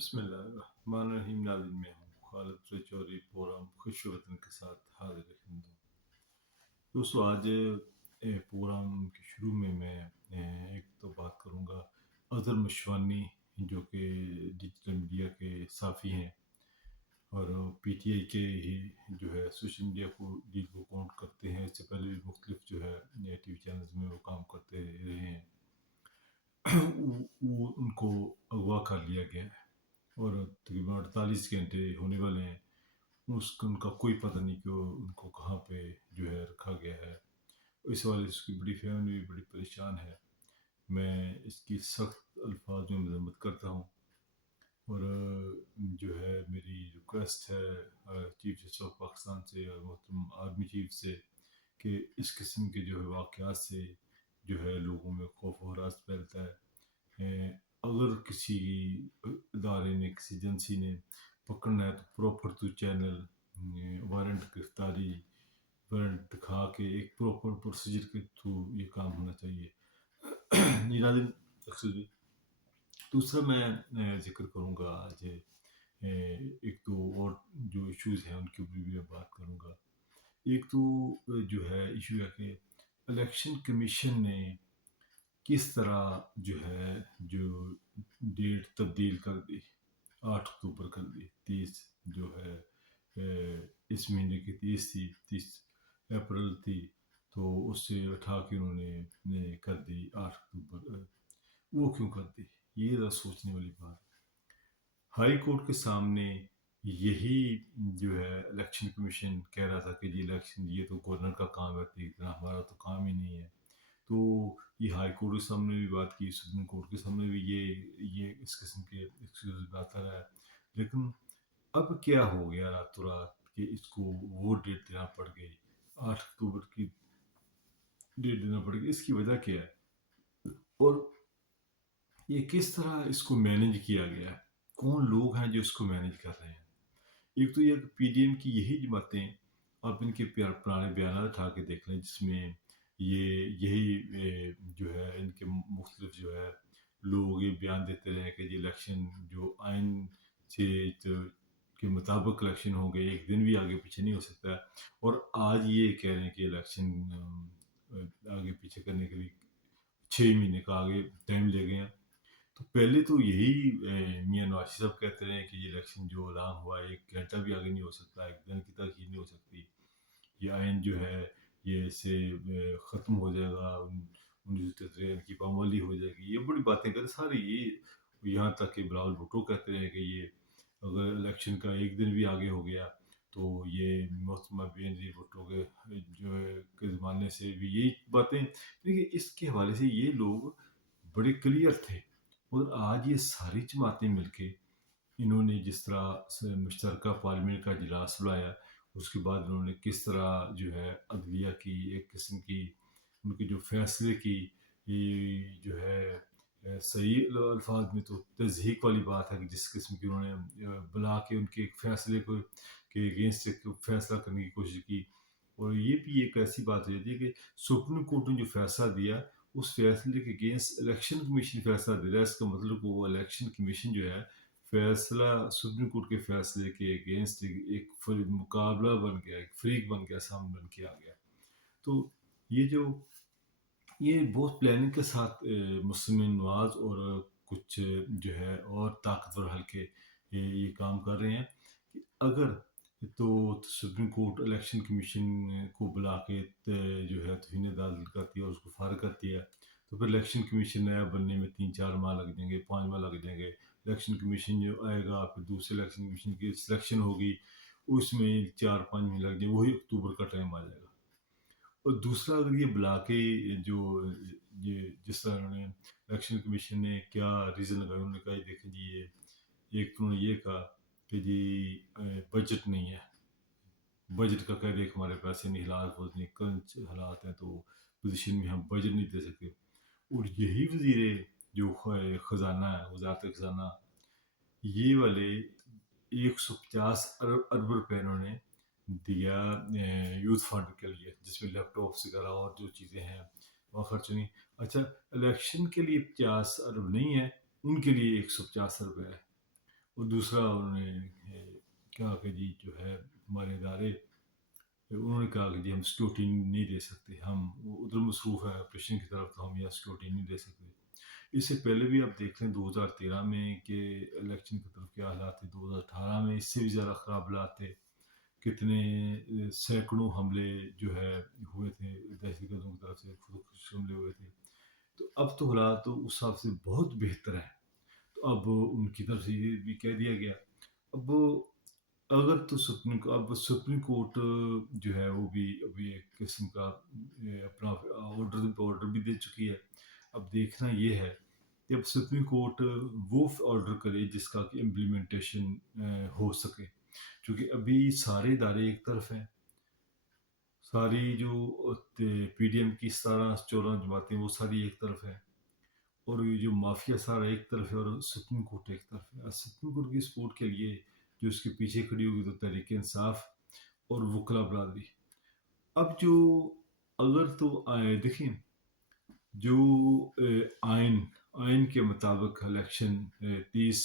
بسم اللہ الرحمن الرحیم. ناظرین میں ہوں خالد چوری پروگرام خوش وطن کے ساتھ حاضر خدمت ہوں. دوستو آج پروگرام کے شروع میں ایک تو بات کروں گا اظہر مشوانی جو کہ ڈیجیٹل میڈیا کے صحافی ہیں اور پی ٹی آئی کے ہی جو ہے سوشل میڈیا کو ڈیل کو کاؤنٹ کرتے ہیں. اس سے پہلے بھی مختلف جو ہے ٹی وی چینلز میں وہ کام کرتے رہے ہیں. وہ ان کو اغوا کر لیا گیا ہے اور تقریباً 48 گھنٹے ہونے والے ہیں. ان کا کوئی پتہ نہیں کہ ان کو کہاں پہ جو ہے رکھا گیا ہے. اس والے اس کی بڑی فیملی بھی بڑی پریشان ہے. میں اس کی سخت الفاظ میں مذمت کرتا ہوں اور جو ہے میری ریکویسٹ ہے چیف جسٹس آف پاکستان سے اور محترم آرمی چیف سے کہ اس قسم کے جو ہے واقعات سے جو ہے لوگوں میں خوف و ہراس پھیلتا ہے. اگر کسی ادارے نے کسی ایجنسی نے پکڑنا ہے تو پراپر تو چینل وارنٹ گرفتاری وارنٹ دکھا کے ایک پراپر پروسیجر کے تھرو یہ کام ہونا چاہیے. دوسرا میں ذکر کروں گا آج ایک تو اور جو ایشوز ہیں ان کے اوپر بھی میں بات کروں گا. ایک تو جو ہے ایشو ہے کہ الیکشن کمیشن نے کس طرح جو ہے جو ڈیٹ تبدیل کر دی. 8 اکتوبر کر دی. 30 جو ہے اس مہینے کی 30 تھی, 30 اپریل تھی, تو اس سے اٹھا کے انہوں نے کر دی 8 اکتوبر. وہ کیوں کر دی؟ یہ ذرا سوچنے والی بات. ہائی کورٹ کے سامنے یہی جو ہے الیکشن کمیشن کہہ رہا تھا کہ جی الیکشن یہ تو گورنر کا کام ہے, اتنا ہمارا تو کام ہی نہیں ہے. تو یہ ہائی کورٹ کے سامنے بھی بات کی, سپریم کورٹ کے سامنے بھی یہ اس قسم کے ایکسکیوز آتا رہا ہے. لیکن اب کیا ہو گیا راتوں رات کہ اس کو وہ ڈیٹ دینا پڑ گئی, 8 اکتوبر کی ڈیٹ دینا پڑ گئی. اس کی وجہ کیا ہے اور یہ کس طرح اس کو مینیج کیا گیا ہے؟ کون لوگ ہیں جو اس کو مینیج کر رہے ہیں؟ ایک تو یہ پی ڈی ایم کی یہی جماعتیں, آپ ان کے پرانے بیانات اٹھا کے دیکھ لیں جس میں یہی جو ہے ان کے مختلف جو ہے لوگ یہ بیان دیتے رہے کہ جی الیکشن جو آئین سے کے مطابق الیکشن ہو گئے, ایک دن بھی آگے پیچھے نہیں ہو سکتا. اور آج یہ کہہ رہے ہیں کہ الیکشن آگے پیچھے کرنے کے لیے 6 مہینے کا آگے ٹائم لے گئے ہیں. تو پہلے تو یہی میاں نواز صاحب کہتے رہے کہ یہ الیکشن جو اعلان ہوا ہے 1 گھنٹہ بھی آگے نہیں ہو سکتا, 1 دن کی تاخیر نہیں ہو سکتی, یہ آئین جو ہے یہ سے ختم ہو جائے گا, 1973 کی پامالی ہو جائے گی. یہ بڑی باتیں کرتے ساری. یہ یہاں تک کہ بلاول بھٹو کہتے ہیں کہ یہ اگر الیکشن کا 1 دن بھی آگے ہو گیا تو یہ محترمہ بے نظیر بھٹو کے جو ہے کے زمانے سے بھی یہی باتیں. دیکھیے اس کے حوالے سے یہ لوگ بڑے کلیئر تھے. اور آج یہ ساری جماعتیں مل کے انہوں نے جس طرح مشترکہ پارلیمنٹ کا اجلاس بلایا, اس کے بعد انہوں نے کس طرح جو ہے عدلیہ کی ایک قسم کی ان کے جو فیصلے کی جو ہے صحیح الفاظ میں تو تضحیق والی بات ہے کہ جس قسم کی انہوں نے بلا کے ان کے ایک فیصلے کو کے اگینسٹ فیصلہ کرنے کی کوشش کی. اور یہ بھی ایک ایسی بات ہو جاتی ہے کہ سپریم کورٹ نے جو فیصلہ دیا اس فیصلے کے اگینسٹ الیکشن کمیشن فیصلہ دے رہا ہے. اس کا مطلب وہ الیکشن کمیشن جو ہے فیصلہ سپریم کورٹ کے فیصلے کے اگینسٹ ایک مقابلہ بن گیا, ایک فریق بن گیا, سامنے بن کے آ گیا. تو یہ بہت پلاننگ کے ساتھ مسلم نواز اور کچھ جو ہے اور طاقتور حلقے یہ کام کر رہے ہیں کہ اگر تو سپریم کورٹ الیکشن کمیشن کو بلا کے جو ہے توہین عدالت کرتی ہے اور اس کو فارغ کرتی ہے, تو پھر الیکشن کمیشن نیا بننے میں 3-4 ماہ لگ جائیں گے, 5 ماہ لگ جائیں گے. الیکشن کمیشن جو آئے گا پھر دوسرے الیکشن کمیشن کی سلیکشن ہوگی, اس میں 4-5 مہینے لگ جائیں, وہی اکتوبر کا ٹائم آ جائے گا. اور دوسرا اگر یہ بلا کے جو یہ جس طرح انہوں نے الیکشن کمیشن نے کیا ریزن لگایا, انہوں نے کہا دیکھیں جی یہ ایک تو انہوں نے یہ کہا کہ جی بجٹ نہیں ہے, بجٹ کا کہہ دے کہ ہمارے پیسے نہیں, حالات بہت نہیں کرنچ حالات ہیں تو پوزیشن میں ہم بجٹ نہیں دے سکتے. اور یہی وزیر جو خزانہ ہے, وزارت خزانہ, یہ والے 150 ارب روپے انہوں نے دیا یوتھ فنڈ کے لیے, جس میں لیپ ٹاپس وغیرہ اور جو چیزیں ہیں وہ خرچ نہیں. اچھا الیکشن کے لیے 50 ارب نہیں ہے, ان کے لیے 150 ارب ہے. اور دوسرا انہوں نے کہا کہ جی جو ہے ہمارے ادارے، انہوں نے کہا کہ جی ہم سیکورٹی نہیں دے سکتے، ہم ادھر مصروف ہیں آپریشن کی طرف، تو ہم یہاں سیکورٹی نہیں دے سکتے۔ اس سے پہلے بھی آپ دیکھ لیں 2013 میں کہ الیکشن کی طرف کیا حالات تھے، 2018 میں اس سے بھی زیادہ خراب حالات تھے، کتنے سینکڑوں حملے جو ہے ہوئے تھے دہشت گردوں کی طرف سے، خودکش حملے ہوئے تھے۔ تو اب تو حالات تو اس حساب سے بہت بہتر ہیں، تو اب ان کی طرف سے یہ بھی کہہ دیا گیا، اب اگر تو سپریم کورٹ جو ہے وہ بھی ابھی ایک قسم کا اپنا آرڈر بھی دے چکی ہے۔ اب دیکھنا یہ ہے کہ اب سپریم کورٹ وہ آرڈر کرے جس کا کہ امپلیمنٹیشن ہو سکے، کیونکہ ابھی سارے ادارے ایک طرف ہیں، ساری جو پی ڈی ایم کی 17-14 جماعتیں وہ ساری ایک طرف ہیں، اور یہ جو مافیا سارا ایک طرف ہے اور سپریم کورٹ ایک طرف ہے۔ اور سپریم کورٹ کی سپورٹ کے لیے جو اس کے پیچھے کھڑی ہوگی تو تحریک انصاف اور وکلا برادری۔ اب جو اگر تو دیکھیں جو آئین آئین کے مطابق الیکشن 30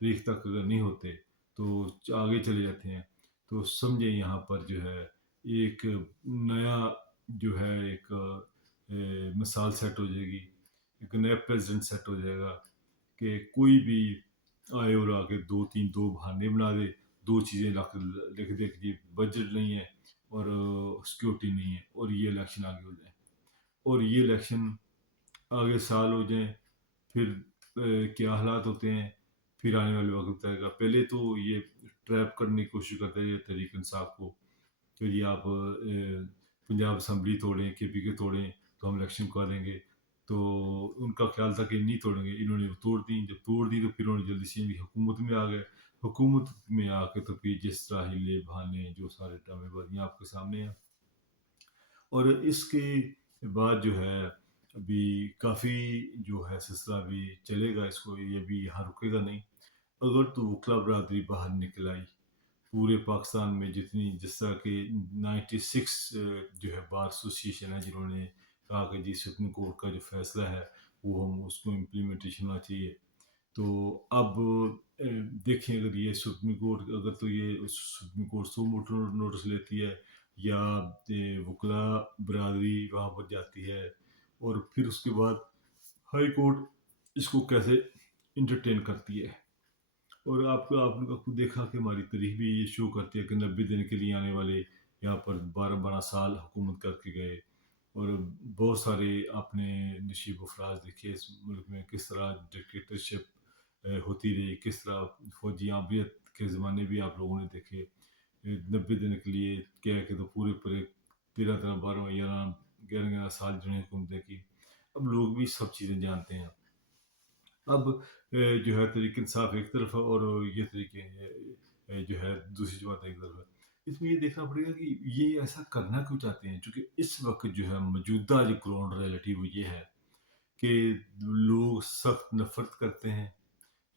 تاریخ تک اگر نہیں ہوتے تو آگے چلے جاتے ہیں، تو سمجھیں یہاں پر جو ہے ایک نیا جو ہے ایک مثال سیٹ ہو جائے گی، ایک نیا پریزیڈنٹ سیٹ ہو جائے گا کہ کوئی بھی آئے اور آ کے دو بہانے بنا دے، دو چیزیں لکھ دے کہ جی بجٹ نہیں ہے اور سیکورٹی نہیں ہے، اور یہ الیکشن آگے ہو جائے، اور یہ الیکشن آگے سال ہو جائیں، پھر کیا حالات ہوتے ہیں پھر آنے والے وقت بتائے گا۔ پہلے تو یہ ٹریپ کرنے کی کوشش کرتا ہے یہ تحریک انصاف کو کہ جی آپ پنجاب اسمبلی توڑیں، کے پی کے توڑیں تو ہم الیکشن کروا دیں گے، تو ان کا خیال تھا کہ نہیں توڑیں گے، انہوں نے وہ توڑ دی، جب توڑ دی تو پھر انہوں نے جلدی سے بھی حکومت میں آ گئے، حکومت میں آ کے تو پھر جس طرح ہلے بہانے جو سارے ڈرامے بازیاں آپ کے سامنے ہیں، اور اس کے بعد جو ہے ابھی کافی جو ہے سلسلہ بھی چلے گا، اس کو یہ بھی یہاں رکے گا نہیں۔ اگر تو وکلا برادری باہر نکل آئی پورے پاکستان میں، جتنی جس طرح کہ 96 جو ہے بار ایسوسیشن ہے جنہوں نے کہا کہ جی سپریم کورٹ کا جو فیصلہ ہے وہ ہم اس کو امپلیمنٹیشن ہونا چاہیے، تو اب دیکھیں اگر یہ سپریم کورٹ اگر تو یہ supreme court so motor notice لیتی ہے یا وکلا برادری وہاں پر جاتی ہے، اور پھر اس کے بعد ہائی کورٹ اس کو کیسے انٹرٹین کرتی ہے، اور آپ نے خود دیکھا کہ ہماری تاریخ بھی یہ شو کرتی ہے کہ 90 دن کے لیے آنے والے یہاں پر 12 12 سال حکومت کر کے گئے، اور بہت سارے آپ نے نشیب افراز دیکھے اس ملک میں، کس طرح ڈکٹیٹرشپ ہوتی رہی، کس طرح فوجی عابیت کے زمانے بھی آپ لوگوں نے دیکھے، 90 دن کے لیے کیا کہ تو پورے 13 13 12 11 11 سال جنہیں حکومتیں کی، اب لوگ بھی سب چیزیں جانتے ہیں۔ اب جو ہے تحریک انصاف ایک طرف ہے اور یہ طریقے جو ہے دوسری جماعت ایک طرف ہے، اس میں یہ دیکھنا پڑے گا کہ یہ ایسا کرنا کیوں چاہتے ہیں، چونکہ اس وقت جو ہے موجودہ جو گراؤنڈ ریئلٹی وہ یہ ہے کہ لوگ سخت نفرت کرتے ہیں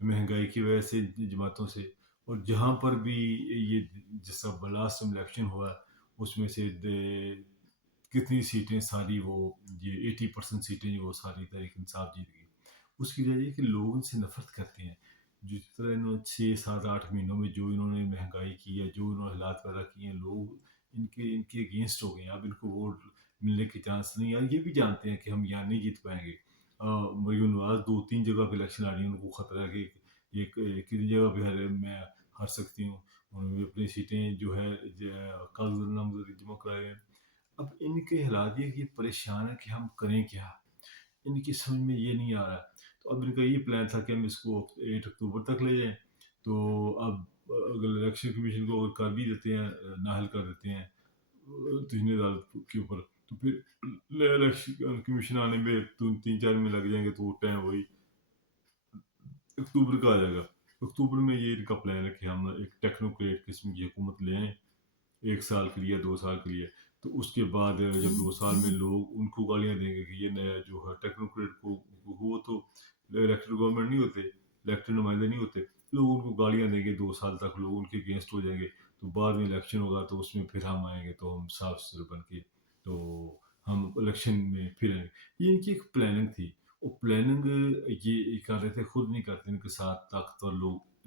مہنگائی کی وجہ سے جماعتوں سے، اور جہاں پر بھی یہ جس طرح لاسٹ الیکشن ہوا اس میں سے کتنی سیٹیں ساری وہ یہ 80% سیٹیں جو وہ ساری تحریک انصاف جیت گئی، اس کی وجہ یہ کہ لوگ ان سے نفرت کرتے ہیں، جس طرح انہوں نے 6 7 8 مہینوں میں جو انہوں نے مہنگائی کی ہے، جو انہوں نے حالات پیدا کیے ہیں، لوگ ان کے اگینسٹ ہو گئے ہیں، اب ان کو ووٹ ملنے کے چانس نہیں ہے، یہ بھی جانتے ہیں کہ ہم یہاں نہیں جیت پائیں گے۔ مریم نواز 2 3 جگہ پہ الیکشن آ رہی ہیں، ان کو خطرہ ہے کہ یہ کتنی جگہ پہ میں ہار سکتی ہوں، انہوں نے اپنی سیٹیں جو ہے کاغذ نامزدگی جمع کرائے ہیں، اب ان کے حالات یہ کہ یہ پریشان ہے کہ ہم کریں کیا، ان کی سمجھ میں یہ نہیں آ رہا، تو اب ان کا یہ پلان تھا کہ ہم اس کو 8 اکتوبر تک لے جائیں، تو اب اگر الیکشن کمیشن کو اگر کر بھی دیتے ہیں، نااہل کر دیتے ہیں توہین عدالت کے اوپر، تو پھر نیا الیکشن کمیشن آنے میں 3 4 مہینے لگ جائیں گے، تو وہ ٹائم وہی اکتوبر کا آ جائے گا۔ اکتوبر میں یہ ان کا پلان ہے کہ ہم ایک ٹیکنوکریٹ قسم کی حکومت لے آئیں 1 سال کے لیے 2 سال کے لیے، تو اس کے بعد جب 2 سال میں لوگ ان کو گالیاں دیں گے کہ یہ نیا جو ہے ٹیکنوکریٹ کو، وہ تو الیکٹڈ گورنمنٹ نہیں ہوتے، الیکٹڈ نمائندے نہیں ہوتے، لوگ ان کو گالیاں دیں گے 2 سال تک، لوگ ان کے اگینسٹ ہو جائیں گے، تو بعد میں الیکشن ہوگا تو اس میں پھر ہم آئیں گے تو ہم صاف ستھرے بن کے تو ہم الیکشن میں پھر آئیں گے، یہ ان کی ایک پلاننگ تھی، وہ پلاننگ یہ کر رہے تھے، خود نہیں کرتے، ان کے ساتھ طاقتور لوگ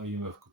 IMF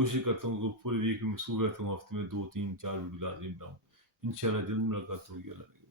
کوشش کرتا ہوں کہ پورے ویک میں مصروف رہتا ہوں، ہفتے میں 2 3 4 ویڈیو لازمی بناؤں. انشاءاللہ جلد ملاقات ہوگی. اللہ